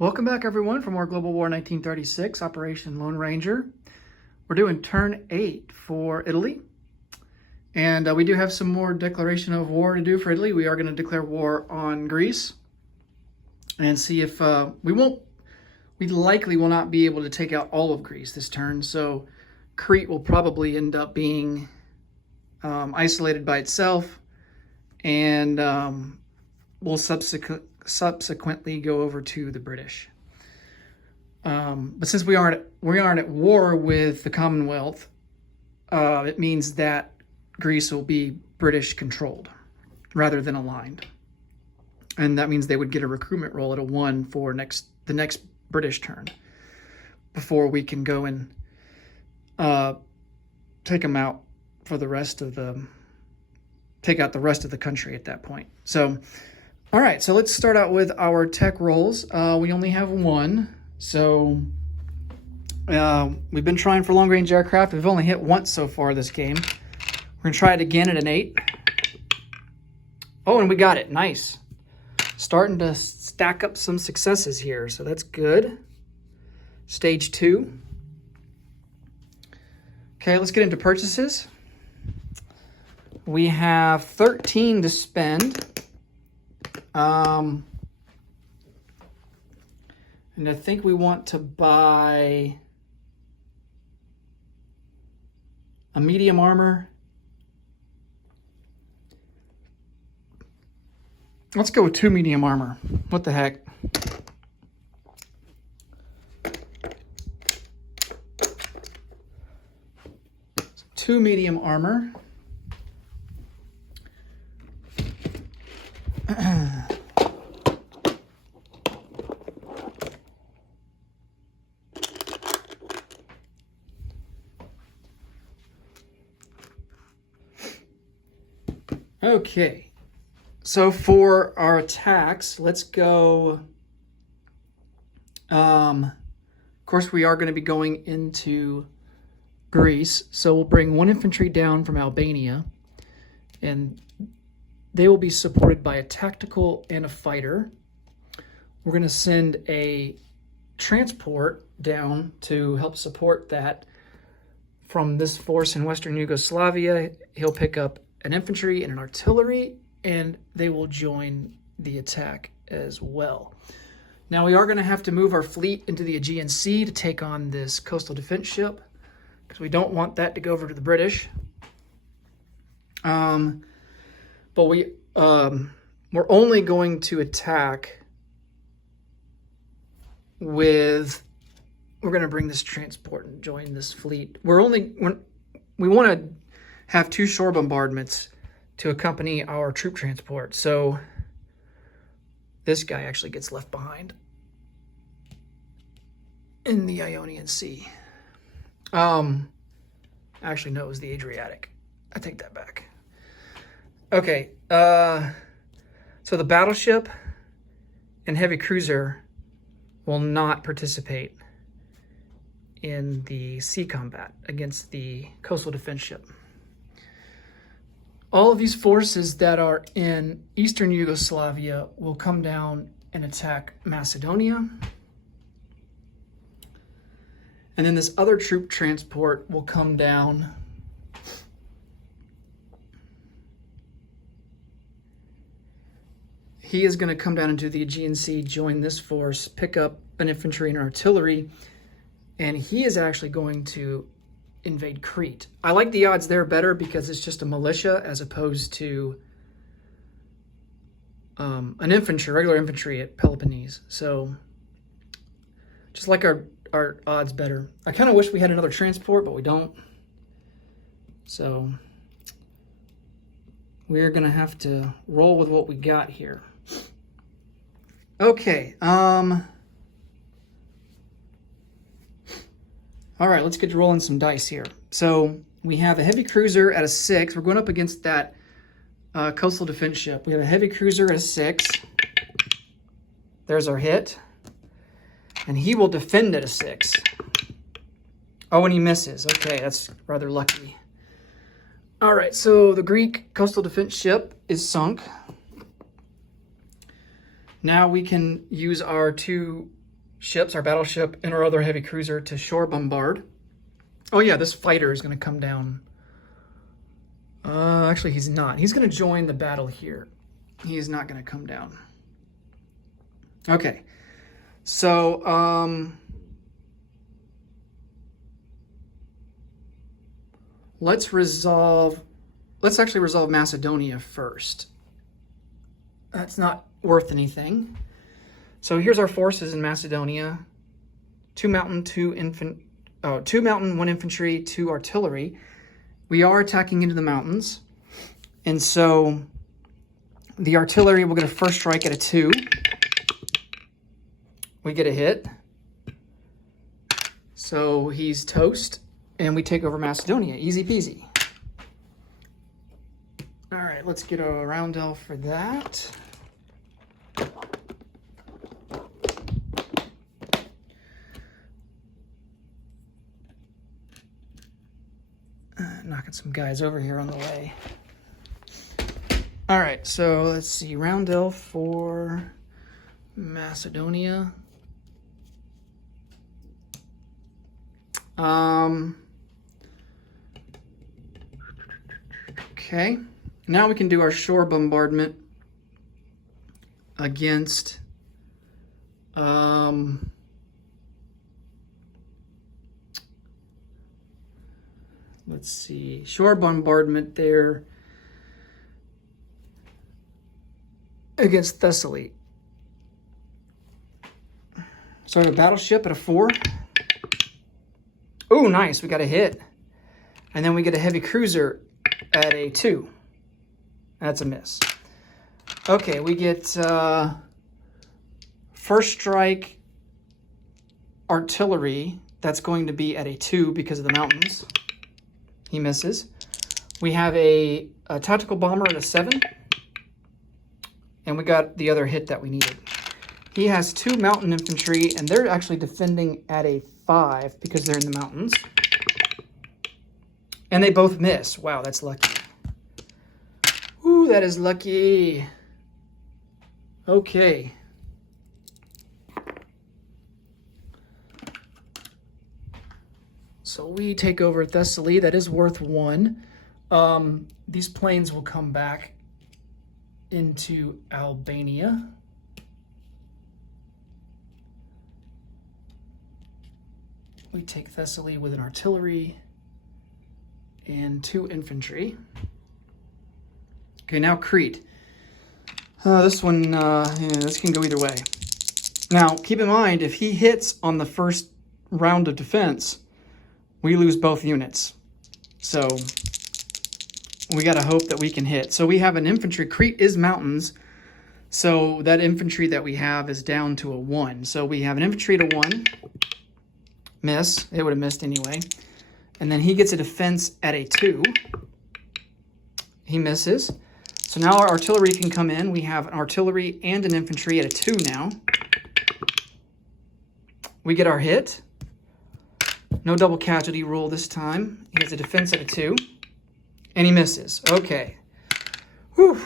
Welcome back, everyone, for more Global War 1936, Operation Lone Ranger. We're doing turn 8 for Italy, and we do have some more declaration of war to do for Italy. We are going to declare war on Greece and see if we likely will not be able to take out all of Greece this turn, so Crete will probably end up being isolated by itself, and we'll subsequently go over to the British. But since we aren't at war with the Commonwealth, it means that Greece will be British controlled rather than aligned. And that means they would get a recruitment roll at a 1 for the next British turn before we can go and take them out for the rest of take out the rest of the country at that point. So, all right, so let's start out with our tech rolls. We only have one, so we've been trying for long-range aircraft. We've only hit once so far this game. We're gonna try it again at an 8. Oh, and we got it, nice. Starting to stack up some successes here, so that's good. Stage 2. Okay, let's get into purchases. We have 13 to spend. And I think we want to buy a medium armor. Let's go with 2 medium armor. What the heck? Two medium armor. Okay, so for our attacks, let's go. Of course, we are going to be going into Greece, so we'll bring 1 infantry down from Albania, and they will be supported by a tactical and a fighter. We're going to send a transport down to help support that from this force in Western Yugoslavia. He'll pick up an infantry and an artillery, and they will join the attack as well. Now, we are going to have to move our fleet into the Aegean Sea to take on this coastal defense ship, because we don't want that to go over to the British. But we're only going to attack with... We're going to bring this transport and join this fleet. We want to have 2 shore bombardments to accompany our troop transport. So this guy actually gets left behind in the Ionian Sea. Actually, no, it was the Adriatic. I take that back. Okay, so the battleship and heavy cruiser will not participate in the sea combat against the coastal defense ship. All of these forces that are in Eastern Yugoslavia will come down and attack Macedonia. And then this other troop transport will come down He is going to come down into the Aegean Sea, join this force, pick up an infantry and artillery, and he is actually going to invade Crete. I like the odds there better because it's just a militia as opposed to an infantry, regular infantry at Peloponnese. So just like our odds better. I kind of wish we had another transport, but we don't. So we're going to have to roll with what we got here. Okay. All right, let's get to rolling some dice here. So we have a heavy cruiser at a 6. We're going up against that coastal defense ship. We have a heavy cruiser at a 6. There's our hit. And he will defend at a 6. Oh, and he misses. Okay, that's rather lucky. All right, so the Greek coastal defense ship is sunk. Now we can use our 2 ships, our battleship and our other heavy cruiser, to shore bombard. Oh yeah, this fighter is going to come down. Actually, he's not. He's going to join the battle here. He is not going to come down. Okay. So, let's actually resolve Macedonia first. That's not worth anything. So here's our forces in Macedonia. 2 mountain, 1 infantry, 2 artillery. We are attacking into the mountains. And so the artillery will get a first strike at a 2. We get a hit. So he's toast. And we take over Macedonia. Easy peasy. All right, let's get a roundel for that. Knocking some guys over here on the way. All right, so let's see. Roundel for Macedonia. Okay, now we can do our shore bombardment against let's see, shore bombardment there against Thessaly. So we have a battleship at a 4. Oh, nice, we got a hit. And then we get a heavy cruiser at a 2. That's a miss. Okay, we get first strike artillery. That's going to be at a 2 because of the mountains. He misses. We have a tactical bomber at a 7. And we got the other hit that we needed. He has 2 mountain infantry, and they're actually defending at a 5 because they're in the mountains. And they both miss. Wow, that's lucky. Ooh, that is lucky. Okay. So we take over Thessaly. That is worth 1. These planes will come back into Albania. We take Thessaly with an artillery and 2 infantry. Okay, now Crete. This one, this can go either way. Now, keep in mind, if he hits on the first round of defense, we lose both units. So we got to hope that we can hit. So we have an infantry. Crete is mountains. So that infantry that we have is down to a 1. So we have an infantry at a 1. Miss. It would have missed anyway. And then he gets a defense at a 2. He misses. So now our artillery can come in. We have an artillery and an infantry at a 2 now. We get our hit. No double casualty rule this time. He has a defense at a 2. And he misses. Okay. Whew.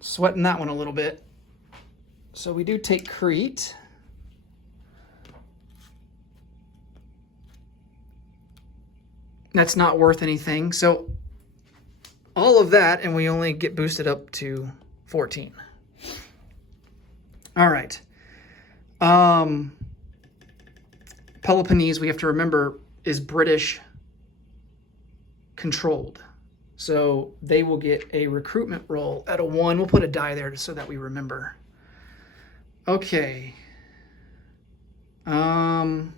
Sweating that one a little bit. So we do take Crete. That's not worth anything. So all of that, and we only get boosted up to 14. All right. Peloponnese, we have to remember, is British controlled. So they will get a recruitment roll at a 1. We'll put a die there so that we remember. Okay. And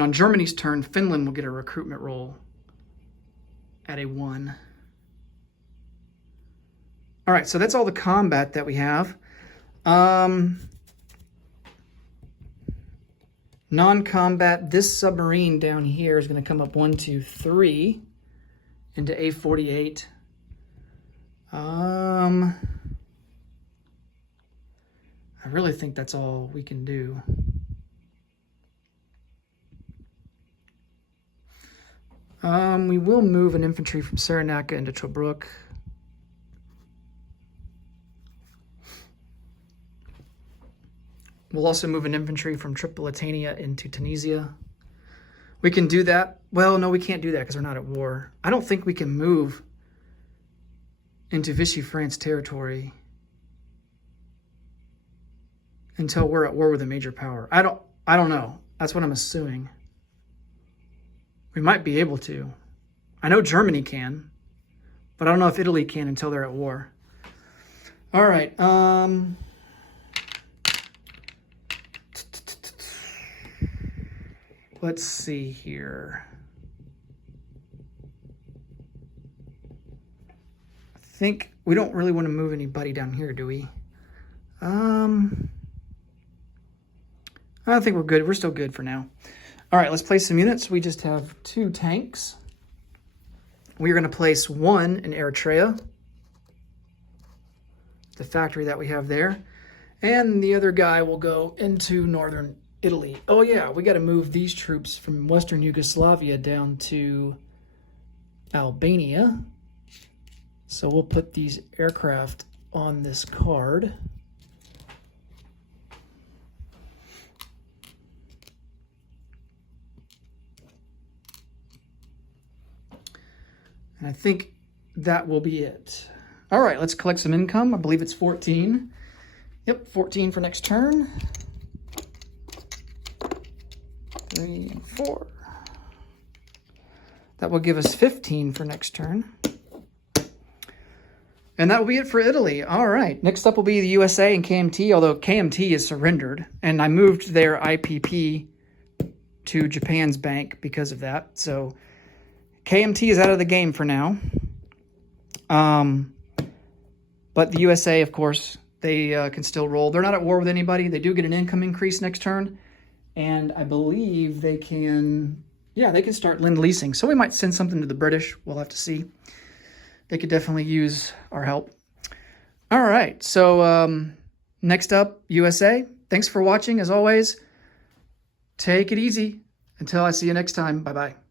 on Germany's turn, Finland will get a recruitment roll at a 1. All right, so that's all the combat that we have. Non-combat, this submarine down here is going to come up 1, 2, 3 into A48. I really think that's all we can do. We will move an infantry from Cyrenaica into Tobruk. We'll also move an infantry from Tripolitania into Tunisia. We can do that. Well, no, we can't do that because we're not at war. I don't think we can move into Vichy France territory until we're at war with a major power. I don't know. That's what I'm assuming. We might be able to. I know Germany can, but I don't know if Italy can until they're at war. All right. Let's see here. I think we don't really want to move anybody down here, do we? I don't think we're good. We're still good for now. All right, let's place some units. We just have 2 tanks. We're going to place 1 in Eritrea, the factory that we have there. And the other guy will go into northern Italy. Oh yeah, we got to move these troops from Western Yugoslavia down to Albania. So we'll put these aircraft on this card. And I think that will be it. All right, let's collect some income. I believe it's 14. Yep, 14 for next turn. 3 and 4. That will give us 15 for next turn. And that will be it for Italy. All right, next up will be the USA and KMT, although KMT is surrendered. And I moved their IPP to Japan's bank because of that. So KMT is out of the game for now. But the USA, of course, they can still roll. They're not at war with anybody. They do get an income increase next turn. And I believe they can, yeah, they can start Lend-Leasing. So we might send something to the British. We'll have to see. They could definitely use our help. All right, so next up, USA. Thanks for watching, as always. Take it easy. Until I see you next time, bye-bye.